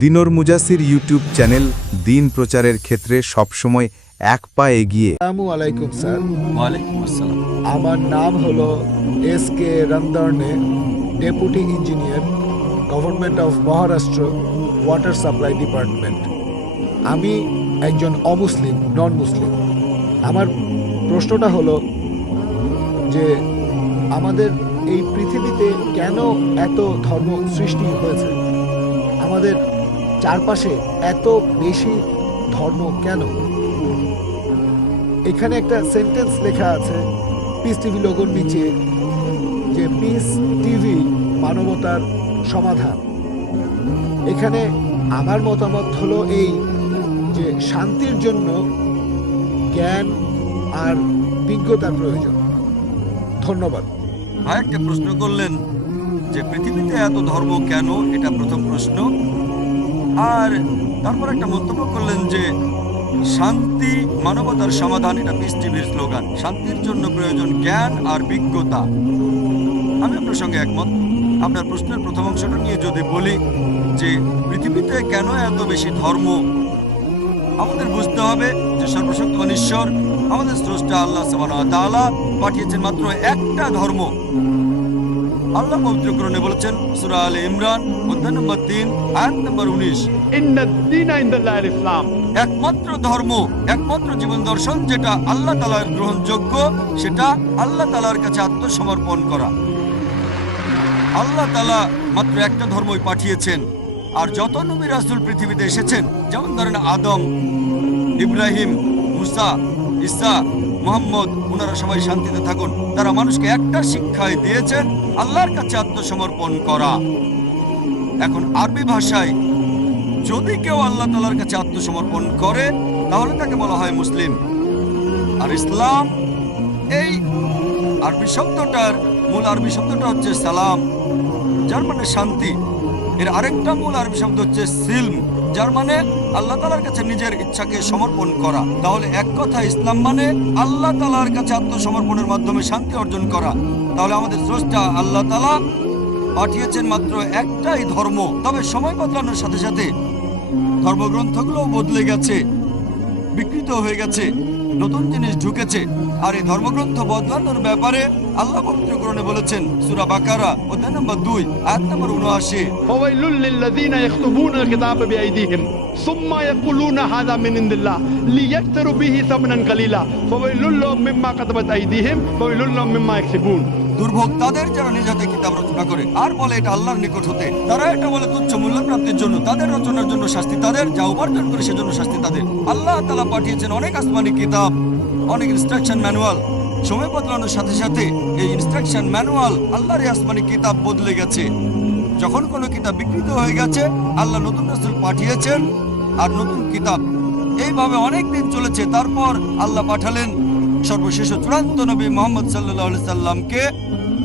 দিনর মুজাসির YouTube channel দিন প্রচারের ক্ষেত্রে সবসময় এক পা এগিয়ে। আসসালামু আলাইকুম স্যার। আমার নাম হলো S K রন্দর্নে deputy engineer government of Maharashtra water supply department. আমি একজন অমুসলিম নন মুসলিম আমার প্রশ্নটা হলো যে আমাদের এই পৃথিবীতে কেন এত ধর্ম সৃষ্টি হয়েছে? আমাদের চারপাশে এত বেশি ধর্ম কেন? এখানে একটা সেন্টেন্স লেখা আছে পিস টিভি লোগোর নিচে, যে পিস টিভি মানবতার সমাধান। এখানে আমার মতামত হলো এই যে শান্তির জন্য জ্ঞান আর বিজ্ঞতার প্রয়োজন। ধন্যবাদ। ভাই একটা প্রশ্ন করলেন যে পৃথিবীতে এত ধর্ম কেন? এটা প্রথম প্রশ্ন। আর তারপর একটা মন্তব্য করলেন যে, শান্তি, মানবতার সমাধান, এটা পিস টিভির স্লোগান শান্তির জন্য প্রয়োজন জ্ঞান আর বিজ্ঞতা। আমি আপনার সঙ্গে একমত। আপনার প্রশ্নের প্রথম অংশটা নিয়ে যদি বলি যে, পৃথিবীতে কেন এত বেশি ধর্ম? আমাদের বুঝতে হবে যে, সর্বশক্তিমান ঈশ্বর আমাদের স্রষ্টা আল্লাহ তাআলা পাঠিয়েছেন মাত্র একটা ধর্ম। আল্লাহ পবিত্র কোরআনে বলেছেন সূরা আলে ইমরান অধ্যায় নম্বর 3 আয়াত নম্বর 19 ইন্নাদ দীনা ইসলাম। একমাত্র ধর্ম একমাত্র জীবন দর্শন যেটা আল্লাহ তাআলার গ্রহণযোগ্য সেটা আল্লাহ তাআলার কাছে আত্মসমর্পণ করা। আল্লাহ তাআলা মাত্র একটা ধর্মই পাঠিয়েছেন আর যত নবী রাসূল পৃথিবীতে এসেছেন যেমন ধরেন আদম ইব্রাহিম মুসা ইসা মোহাম্মদ ওনারা সবাই শান্তিতে থাকুন। তারা মানুষকে একটা শিক্ষায় দিয়েছেন, আল্লাহর কাছে আত্মসমর্পণ করা। এখন আরবি ভাষায় যদি কেউ আল্লাহ তালার কাছে আত্মসমর্পণ করে, তাহলে তাকে বলা হয় মুসলিম। আর ইসলাম, এই আরবি শব্দটার মূল আরবি শব্দটা হচ্ছে সালাম, যার মানে শান্তি। এর আরেকটা মূল আরবি শব্দ হচ্ছে সিলম, যার মানে আল্লাহ তালার কাছে নিজের ইচ্ছাকে সমর্পণ করা। তাহলে এক কথা, ইসলাম মানে আল্লাহ তালার কাছে আত্মসমর্পণের মাধ্যমে শান্তি অর্জন করা। তাহলে আমাদের স্রষ্টা আল্লাহ তালা পাঠিয়েছেন মাত্র একটাই ধর্ম, তবে সময় বদলানোর সাথে সাথে ধর্মগ্রন্থগুলো বদলে গেছে। বিকৃত হয়ে গেছে, নতুন জিনিস ঢুকেছে। আর এই ধর্মগ্রন্থ বদলানোর ব্যাপারে আল্লাহ পবিত্র কোরআনে বলেছেন, সূরা বাকারা, অধ্যায় নম্বর 2 আয়াত নম্বর 79 ফাওয়াইলুল লিল্লাযিনা আল-কিতাবা বিআইদিহিম। ثم يقولون هذا من عند الله ليشتروا به ثمنا قليلا فويل لهم مما كتبت أيديهم وويل لهم مما يكسبون দুর্ভোগ তাদের যারা নিজ হাতে কিতাব রচনা করে আর বলে এটা আল্লাহর নিকট হতে তারা এটা বলে তুচ্ছ মূল্য প্রাপ্তির জন্য তাদের রচনার জন্য শাস্তি তাদের যা উপার্জন করে সেজন্য শাস্তি তাদের আল্লাহ তালা পাঠিয়েছেন অনেক আসমানি কিতাব অনেক ইনস্ট্রাকশন ম্যানুয়াল সময় বদলানোর সাথে সাথে এই ইনস্ট্রাকশন ম্যানুয়াল আল্লাহর এই আসমানি কিতাব বদলে গেছে যখন কোনো কিতাব বিকৃত হয়ে গেছে আল্লাহ নতুন রাসূল পাঠিয়েছেন আর নতুন কিতাব। এইভাবে অনেক দিন চলেছে, তারপর আল্লাহ পাঠালেন সর্বশেষ চূড়ান্ত নবী মোহাম্মদ সাল্লাহ সাল্লামকে,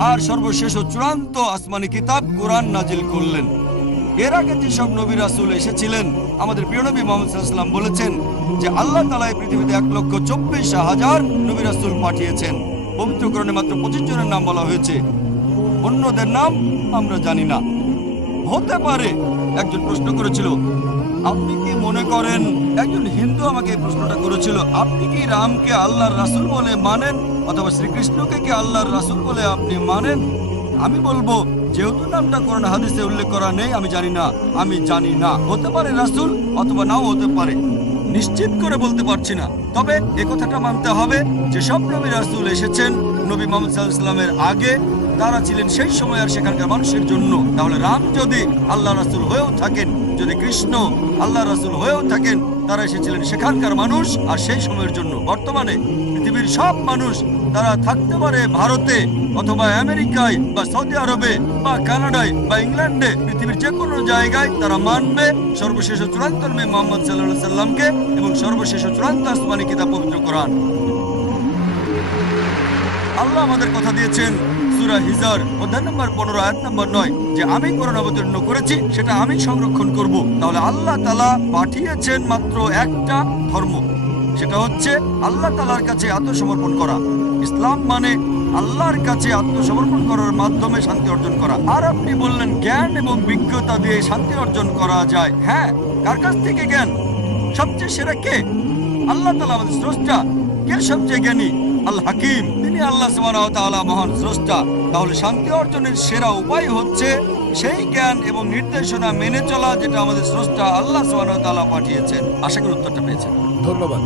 আর সর্বশেষ চূড়ান্ত আসমানি কিতাব কোরআন নাজিল করলেন। এর আগে যেসব নবী রাসূল এসেছিলেন, আমাদের প্রিয় নবী মোহাম্মদ বলেছেন যে আল্লাহ তালা এই পৃথিবীতে এক লক্ষ চব্বিশ হাজার নবী রাসূল পাঠিয়েছেন। পবিত্র কোরআনে মাত্র পঁচিশ জনের নাম বলা হয়েছে। অন্যদের নাম আমরা জানি না। হতে পারে, একজন প্রশ্ন করেছিল আপনি কি মনে করেন? একজন হিন্দু আমাকে এই প্রশ্নটা করেছিল, আপনি কি রামকে আল্লাহর রাসূল বলে মানেন অথবা শ্রীকৃষ্ণকে কি আল্লাহর রাসূল বলে আপনি মানেন? আমি বলব, যেহেতু নামটা কোরআন হাদিসে উল্লেখ করা নেই, আমি জানি না, আমি জানি না। হতে পারে রাসূল, অথবা নাও হতে পারে। নিশ্চিত করে বলতে পারছি না। তবে একথাটা মানতে হবে যে সব নবী রাসূল এসেছেন, নবী মোহাম্মদ সাল্লামের আগে তারা ছিলেন সেই সময় আর সেখানকার মানুষের জন্য। তাহলে রাম যদি আল্লাহ রাসূল হয়েও থাকেন, যদি কৃষ্ণ আল্লাহ রাসূল হয়েও থাকেন, তারা এসেছিলেন সেখানকার মানুষ আর সেই সময়ের জন্য। বর্তমানে পৃথিবীর সব মানুষ তারা থাকতে পারে ভারতে অথবা আমেরিকায় বা সৌদি আরবে বা কানাডায় বা ইংল্যান্ডে। পৃথিবীর যে কোনো জায়গায় তারা মানবে সর্বশেষ চূড়ান্ত নবী মোহাম্মদ সাল্লাহ সাল্লামকে এবং সর্বশেষ চূড়ান্ত আসমানি কিতাব পবিত্র করান। আল্লাহ আমাদের কথা দিয়েছেন আমি কোরআন করেছি, সেটা আমি সংরক্ষণ তাহলে আল্লাহ তালা পাঠিয়েছেন মাত্র একটা ধর্ম। সেটা হচ্ছে কাছে আত্মসমর্পণ করা। ইসলাম মানে আল্লাহর কাছে আত্মসমর্পণ করার মাধ্যমে শান্তি অর্জন করা। আর আপনি বললেন জ্ঞান এবং বিজ্ঞতা দিয়ে শান্তি অর্জন করা যায়। হ্যাঁ কার কাছ থেকে জ্ঞান? সবচেয়ে সেরা কে? আল্লাহ তালা আমাদের স্রষ্টা। কে সবচেয়ে জ্ঞানী? আল হাকিম। তিনি আল্লাহ ওয়া মহান স্রষ্টা। তাহলে শান্তি অর্জনের সেরা উপায় হচ্ছে সেই জ্ঞান এবং নির্দেশনা মেনে চলা যেটা আমাদের স্রষ্টা আল্লাহ ওয়া পাঠিয়েছেন। আশা করি উত্তরটা পেয়েছেন। ধন্যবাদ।